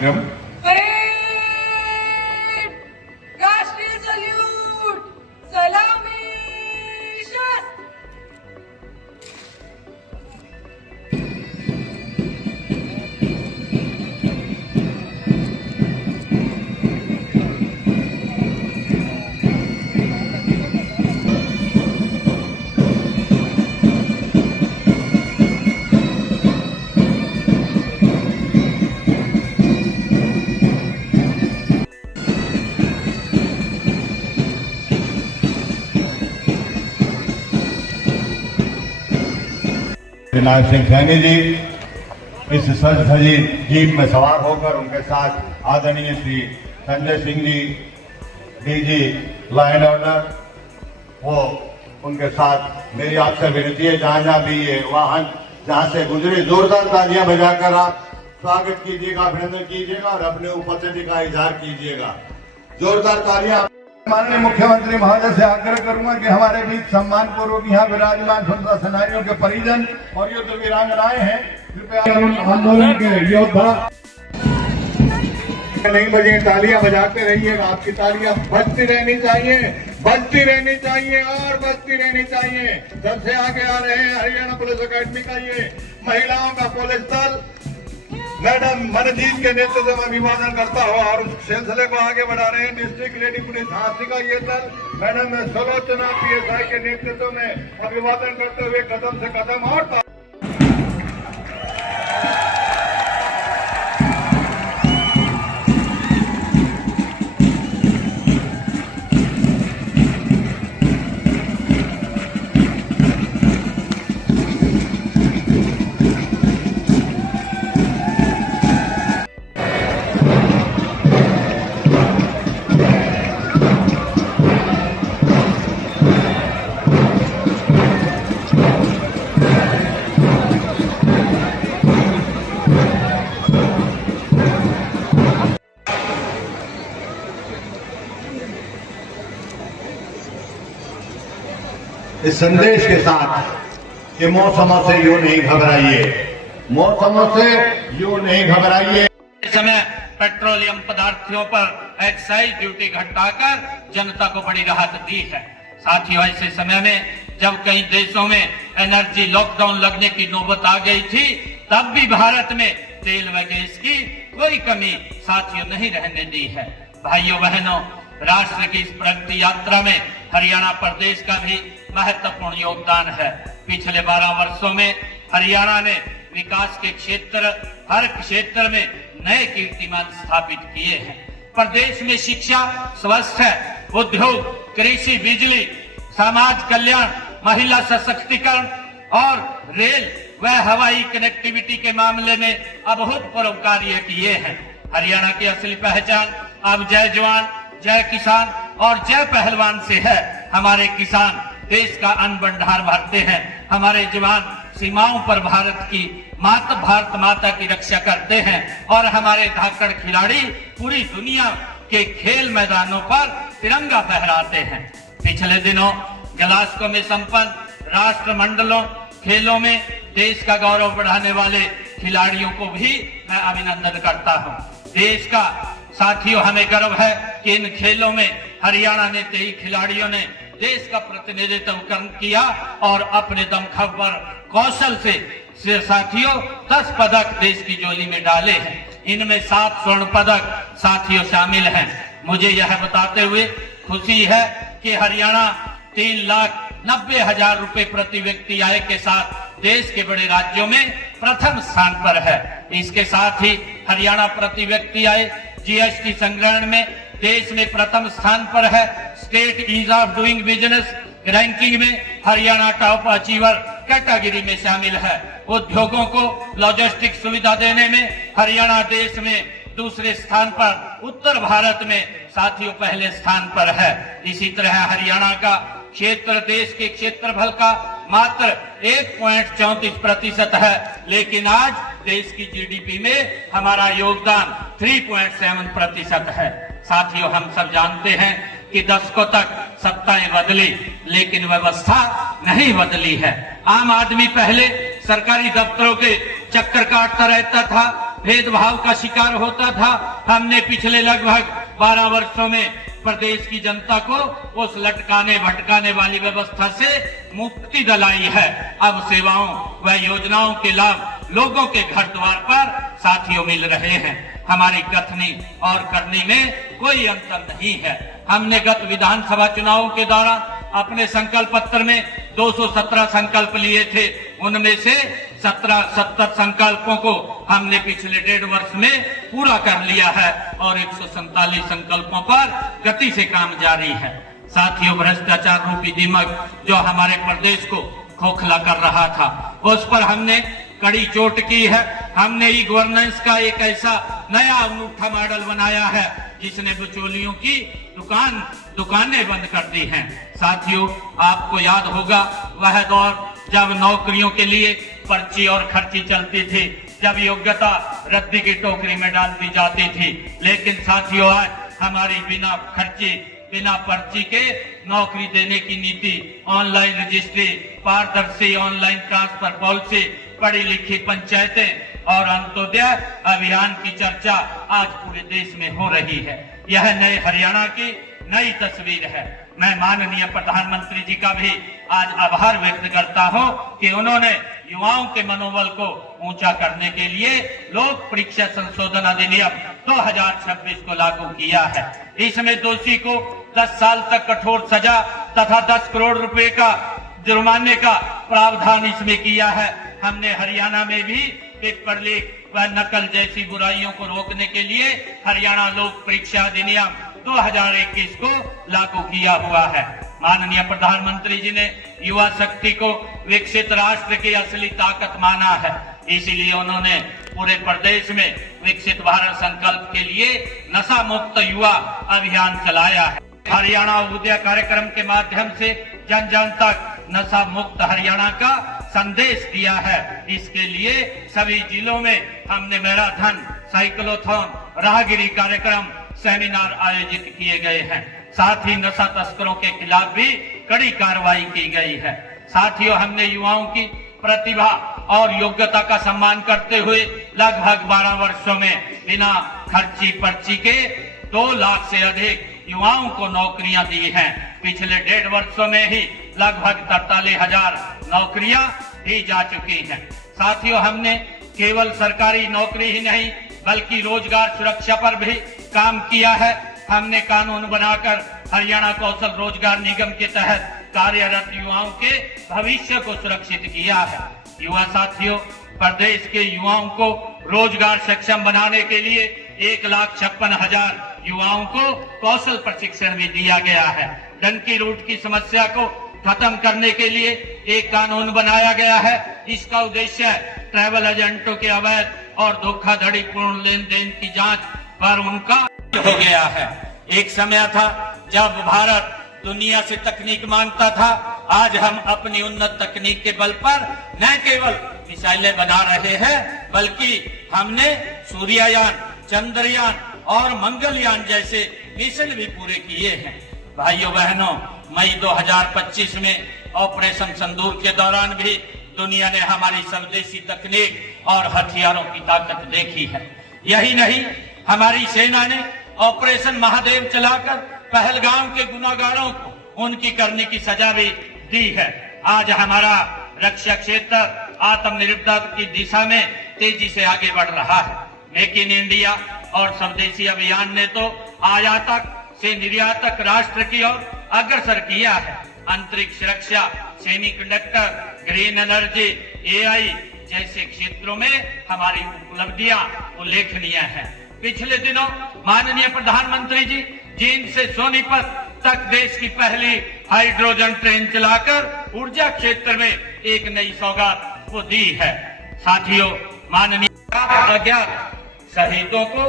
कार्यक्रम। राष्ट्रीय सल्यूट, सलामी, शस्त्र। विनायक सिंह सैनी जी इस सज धजी जीप में सवार होकर उनके साथ आदरणीय Shri Sanjay Singh ji DG law and order, वो उनके साथ मेरी आपसे विनती है जहां जहां भी ये वाहन जहां से गुजरे जोरदार तालियां बजाकर आप स्वागत कीजिएगा, अभिनंदन कीजिएगा और अपने उपस्थिति का इजहार कीजिएगा। जोरदार तालियां। माननीय मुख्यमंत्री महोदय से आग्रह करूंगा कि हमारे बीच सम्मान पूर्वक यहाँ विराजमान स्वतंत्रता सेनानियों के परिजन और युद्ध वीरांगनाएं हैं, कृपया आंदोलन के योद्धा नहीं बजे तालियां बजाते रहिएगा। आपकी तालियां बजती रहनी चाहिए, बजती रहनी चाहिए और बजती रहनी चाहिए। सबसे आगे आ रहे हैं हरियाणा पुलिस अकेडमी का ये महिलाओं का पुलिस दल, मैडम मनजीत के नेतृत्व में अभिवादन करता हुआ और उस सिलसिले को आगे बढ़ा रहे हैं डिस्ट्रिक्ट लेडी पुलिस झांसी का ये दल, मैडम सुलोचना PSI के नेतृत्व में अभिवादन करते हुए कदम से कदम और इस संदेश के साथ कि मौसमों से यूं नहीं घबराइए, मौसमों से यूं नहीं घबराइए। इस समय पेट्रोलियम पदार्थों पर एक्साइज ड्यूटी घटाकर जनता को बड़ी राहत दी है। साथियों, ऐसे समय में जब कई देशों में एनर्जी लॉकडाउन लगने की नौबत आ गई थी, तब भी भारत में तेल व गैस की कोई कमी साथियों नहीं रहने दी है। भाइयों बहनों, राष्ट्र की इस प्रगति यात्रा में हरियाणा प्रदेश का भी महत्वपूर्ण योगदान है। पिछले 12 वर्षों में हरियाणा ने विकास के हर क्षेत्र में नए कीर्तिमान स्थापित किए हैं। प्रदेश में शिक्षा, स्वास्थ्य, उद्योग, कृषि, बिजली, समाज कल्याण, महिला सशक्तिकरण और रेल व हवाई कनेक्टिविटी के मामले में अभूतपूर्व कार्य किए हैं। हरियाणा की असली पहचान अब जय जवान, जय किसान और जय पहलवान से है। हमारे किसान देश का अन्न भंडार भरते हैं, हमारे जवान सीमाओं पर भारत माता की रक्षा करते हैं और हमारे धाकड़ खिलाड़ी पूरी दुनिया के खेल मैदानों पर तिरंगा फहराते हैं। पिछले दिनों ग्लासगो में संपन्न राष्ट्रमंडलों खेलों में देश का गौरव बढ़ाने वाले खिलाड़ियों को भी मैं अभिनंदन करता हूं। देश का साथियों, हमें गर्व है कि इन खेलों में हरियाणा ने 23 खिलाड़ियों ने देश का प्रतिनिधित्व किया और अपने दमखम पर कौशल से साथियों 10 पदक देश की झोली में डाले हैं। इनमें 7 स्वर्ण पदक साथियों शामिल हैं। मुझे यह बताते हुए खुशी है कि हरियाणा 3,90,000 रुपए प्रति व्यक्ति आय के साथ देश के बड़े राज्यों में प्रथम स्थान पर है। इसके साथ ही हरियाणा प्रति व्यक्ति आय GST संग्रहण में देश में प्रथम स्थान पर है। State ease of doing business ranking में हरियाणा टॉप अचीवर कैटेगरी में शामिल है। उद्योगों को लॉजिस्टिक सुविधा देने में हरियाणा देश में दूसरे स्थान पर, उत्तर भारत में साथियों पहले स्थान पर है। इसी तरह हरियाणा का क्षेत्र देश के क्षेत्रफल का मात्र 1.34% है, लेकिन आज देश की GDP में हमारा योगदान 3.7% है। साथियों, हम सब जानते हैं कि दशकों तक सत्ताएं बदली, लेकिन व्यवस्था नहीं बदली है। आम आदमी पहले सरकारी दफ्तरों के चक्कर काटता रहता था, भेदभाव का शिकार होता था, हमने पिछले लगभग 12 वर्षों में प्रदेश की जनता को उस लटकाने भटकाने वाली व्यवस्था से मुक्ति दिलाई है। अब सेवाओं व योजनाओं के लाभ लोगों के घर द्वार पर साथियों मिल रहे हैं। हमारी कथनी और करनी में कोई अंतर नहीं है। हमने गत विधानसभा चुनावों के दौरान अपने संकल्प पत्र में 217 संकल्प लिए थे। उनमें से 70 संकल्पों को हमने पिछले 1.5 वर्ष में पूरा कर लिया है और 147 संकल्पों पर गति से काम जारी है। साथियों, भ्रष्टाचार रूपी दीमक जो हमारे प्रदेश को खोखला कर रहा था, उस पर हमने कड़ी चोट की है। हमने ई गवर्नेंस का एक ऐसा नया अनूठा मॉडल बनाया है जिसने बिचौलियों की दुकानें बंद कर दी हैं। साथियों, आपको याद होगा वह दौर जब नौकरियों के लिए पर्ची और खर्ची चलती थी, जब योग्यता रद्दी की टोकरी में डाल दी जाती थी। लेकिन साथियों, आज हमारी बिना खर्ची बिना पर्ची के नौकरी देने की नीति, ऑनलाइन रजिस्ट्री, पारदर्शी ऑनलाइन ट्रांसफर पॉलिसी, पढ़ी लिखी पंचायतें और अंत्योदय अभियान की चर्चा आज पूरे देश में हो रही है। यह नए हरियाणा की नई तस्वीर है। मैं माननीय प्रधानमंत्री जी का भी आज आभार व्यक्त करता हूं कि उन्होंने युवाओं के मनोबल को ऊंचा करने के लिए लोक परीक्षा संशोधन अधिनियम 2026 को लागू किया है। इसमें दोषी को 10 साल तक कठोर सजा तथा 10 करोड़ रुपए का जुर्माने का प्रावधान इसमें किया है। हमने हरियाणा में भी पेपर लीक व नकल जैसी बुराइयों को रोकने के लिए हरियाणा लोक परीक्षा अधिनियम 2021 को लागू किया हुआ है। माननीय प्रधानमंत्री जी ने युवा शक्ति को विकसित राष्ट्र की असली ताकत माना है। इसीलिए उन्होंने पूरे प्रदेश में विकसित भारत संकल्प के लिए नशा मुक्त युवा अभियान चलाया है। हरियाणा उदय कार्यक्रम के माध्यम से जन जन तक नशा मुक्त हरियाणा का संदेश दिया है। इसके लिए सभी जिलों में हमने मैराथन, साइक्लोथॉन, राहगिरी कार्यक्रम, सेमिनार आयोजित किए गए हैं। साथ ही नशा तस्करों के खिलाफ भी कड़ी कार्रवाई की गई है। साथियों, हमने युवाओं की प्रतिभा और योग्यता का सम्मान करते हुए लगभग 12 वर्षों में बिना खर्ची पर्ची के 2 लाख से अधिक युवाओं को नौकरियां दी हैं। पिछले 1.5 वर्षों में ही लगभग 43,000 नौकरियां दी जा चुकी हैं। साथियों, हमने केवल सरकारी नौकरी ही नहीं बल्कि रोजगार सुरक्षा पर भी काम किया है। हमने कानून बनाकर हरियाणा कौशल रोजगार निगम के तहत कार्यरत युवाओं के भविष्य को सुरक्षित किया है। युवा साथियों, प्रदेश के युवाओं को रोजगार सक्षम बनाने के लिए 1,56,000 युवाओं को कौशल प्रशिक्षण भी दिया गया है। डंकी रूट की समस्या को खत्म करने के लिए एक कानून बनाया गया है। इसका उद्देश्य ट्रैवल एजेंटों के अवैध और धोखाधड़ी पूर्ण लेन देन की जांच पर उनका हो गया है। एक समय था जब भारत दुनिया से तकनीक मांगता था। आज हम अपनी उन्नत तकनीक के बल पर न केवल मिसाइलें बना रहे हैं बल्कि हमने सूर्ययान, चंद्रयान और मंगलयान जैसे मिशन भी पूरे किए हैं। भाइयों बहनों, मई 2025 में ऑपरेशन सिंदूर के दौरान भी दुनिया ने हमारी स्वदेशी तकनीक और हथियारों की ताकत देखी है। यही नहीं, हमारी सेना ने ऑपरेशन महादेव चलाकर पहलगाम के गुनाहगारों को उनकी करने की सजा भी दी है। आज हमारा रक्षा क्षेत्र आत्मनिर्भरता की दिशा में तेजी से आगे बढ़ रहा है। मेक इन इंडिया और स्वदेशी अभियान ने तो आयातक से निर्यातक राष्ट्र की ओर अग्रसर किया है। अंतरिक्ष रक्षा, सेमीकंडक्टर, ग्रीन एनर्जी, एआई जैसे क्षेत्रों में हमारी उपलब्धियां उल्लेखनीय हैं। पिछले दिनों माननीय प्रधानमंत्री जी जींद से सोनीपत तक देश की पहली हाइड्रोजन ट्रेन चलाकर ऊर्जा क्षेत्र में एक नई सौगात को दी है। साथियों, माननीय अज्ञात शहीदों को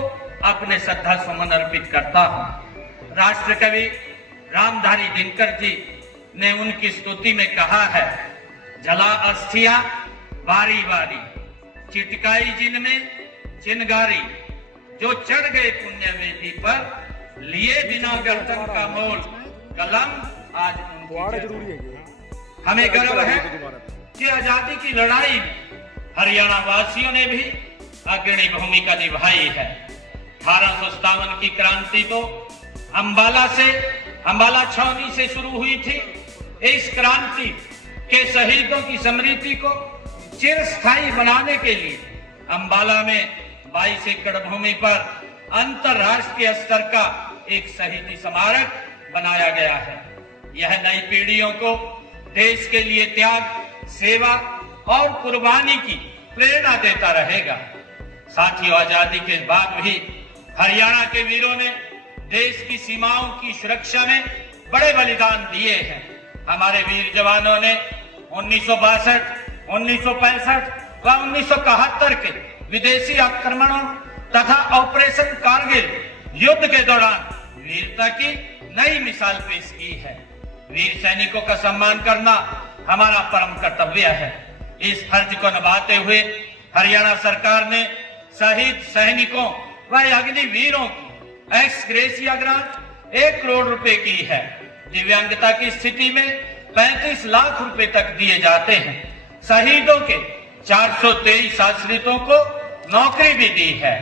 अपने श्रद्धा सुमन अर्पित करता हूँ। राष्ट्र कवि रामधारी दिनकर जी ने उनकी स्तुति में कहा है, जला अस्थियां बारी बारी, चिटकाई जिनमें चिनगारी, जो चढ़ गए पुण्य वेदी पर, लिए बिना गर्दन का मोल, कलम आज उनकी। हमें गर्व है कि आजादी की लड़ाई में हरियाणा वासियों ने भी अग्रणी भूमिका निभाई है। 1857 की क्रांति तो अंबाला छावनी से शुरू हुई थी। इस क्रांति के शहीदों की स्मृति को चिरस्थायी बनाने के लिए अंबाला में 22 एकड़ भूमि पर अंतरराष्ट्रीय स्तर का एक शहीदी स्मारक बनाया गया है। यह नई पीढ़ियों को देश के लिए त्याग, सेवा और कुर्बानी की प्रेरणा देता रहेगा। साथियों, आजादी के बाद भी हरियाणा के वीरों ने देश की सीमाओं की सुरक्षा में बड़े बलिदान दिए हैं। हमारे वीर जवानों ने 1962, 1965 व 1971 के विदेशी आक्रमणों तथा ऑपरेशन कारगिल युद्ध के दौरान वीरता की नई मिसाल पेश की है। वीर सैनिकों का सम्मान करना हमारा परम कर्तव्य है। इस फर्ज को निभाते हुए हरियाणा सरकार ने शहीद सैनिकों व अग्निवीरों की एक्स ग्रेशिया ग्रांट 1 करोड़ रुपए की है। दिव्यांगता की स्थिति में 35 लाख रुपए तक दिए जाते हैं। शहीदों के 423 आश्रितों को नौकरी भी दी है।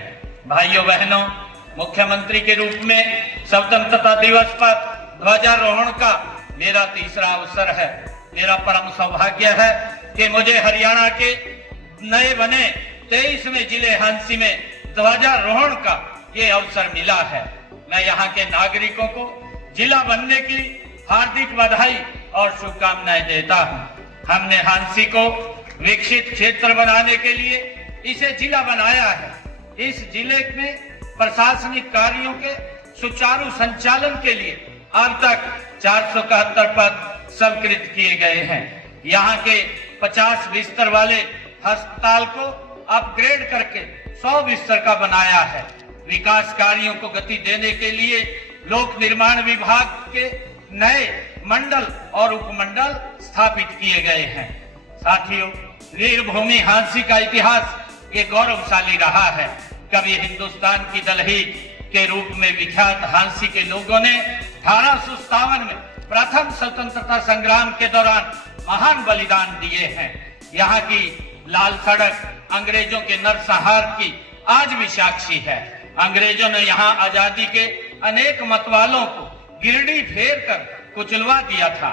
भाइयों बहनों, मुख्यमंत्री के रूप में स्वतंत्रता दिवस पर ध्वजारोहण का मेरा तीसरा अवसर है। मेरा परम सौभाग्य है कि मुझे हरियाणा के नए बने 23वें जिले हांसी में ध्वजारोहण का ये अवसर मिला है। मैं यहाँ के नागरिकों को जिला बनने की हार्दिक बधाई और शुभकामनाएं देता हूँ। हमने हांसी को विकसित क्षेत्र बनाने के लिए इसे जिला बनाया है। इस जिले में प्रशासनिक कार्यों के सुचारू संचालन के लिए अब तक 471 पद स्वीकृत किए गए हैं। यहाँ के 50 बिस्तर वाले अस्पताल को अपग्रेड करके 100 बिस्तर का बनाया है। विकास कार्यों को गति देने के लिए लोक निर्माण विभाग के नए मंडल और उपमंडल स्थापित किए गए हैं। साथियों, वीर भूमि हांसी का इतिहास ये गौरवशाली रहा है। कभी हिंदुस्तान की दलहीज के रूप में विख्यात हांसी के लोगों ने 1857 में प्रथम स्वतंत्रता संग्राम के दौरान महान बलिदान दिए हैं। यहाँ की लाल सड़क अंग्रेजों के नरसंहार की आज भी साक्षी है। अंग्रेजों ने यहाँ आजादी के अनेक मतवालों को गिरडी फेर कर कुचलवा दिया था।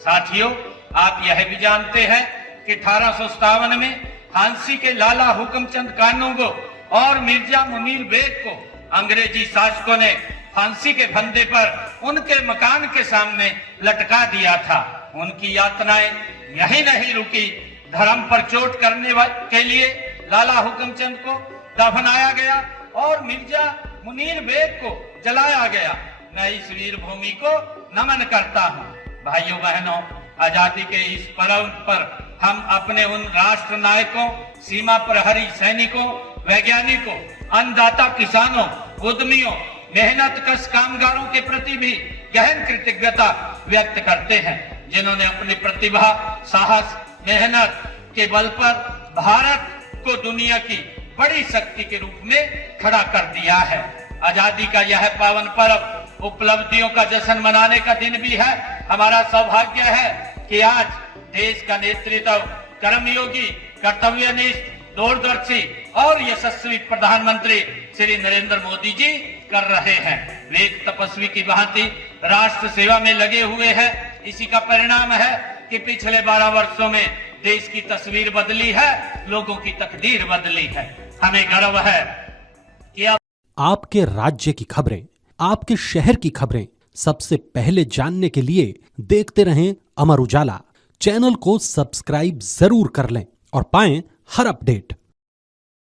साथियों, आप यह भी जानते हैं कि 1857 में हांसी के लाला हुक्मचंद कानूगो और मिर्जा मुनीर बेग को अंग्रेजी शासकों ने फांसी के फंदे पर उनके मकान के सामने लटका दिया था। उनकी यातनाएं यही नहीं रुकी। धर्म पर चोट करने के लिए लाला हुक्मचंद को दफनाया गया और मिर्जा मुनीर बेग को जलाया गया। मैं इस वीर भूमि को नमन करता हूँ। भाइयों बहनों, आजादी के इस पर्व पर हम अपने उन राष्ट्र नायकों, सीमा प्रहरी सैनिकों, वैज्ञानिकों, अन्नदाता किसानों, उद्यमियों, मेहनतकश कामगारों के प्रति भी गहन कृतज्ञता व्यक्त करते हैं, जिन्होंने अपनी प्रतिभा, साहस, मेहनत के बल पर भारत को दुनिया की बड़ी शक्ति के रूप में खड़ा कर दिया है। आजादी का यह पावन पर्व उपलब्धियों का जश्न मनाने का दिन भी है। हमारा सौभाग्य है कि आज देश का नेतृत्व कर्मयोगी, कर्तव्यनिष्ठ, दूरदर्शी और यशस्वी प्रधानमंत्री श्री नरेंद्र मोदी जी कर रहे हैं। वे एक तपस्वी की भांति राष्ट्र सेवा में लगे हुए हैं। इसी का परिणाम है कि पिछले 12 वर्षों में देश की तस्वीर बदली है, लोगों की तकदीर बदली है। हमें गर्व है कि आपके राज्य की खबरें, आपके शहर की खबरें सबसे पहले जानने के लिए देखते रहें अमर उजाला। चैनल को सब्सक्राइब जरूर कर लें और पाएं हर अपडेट।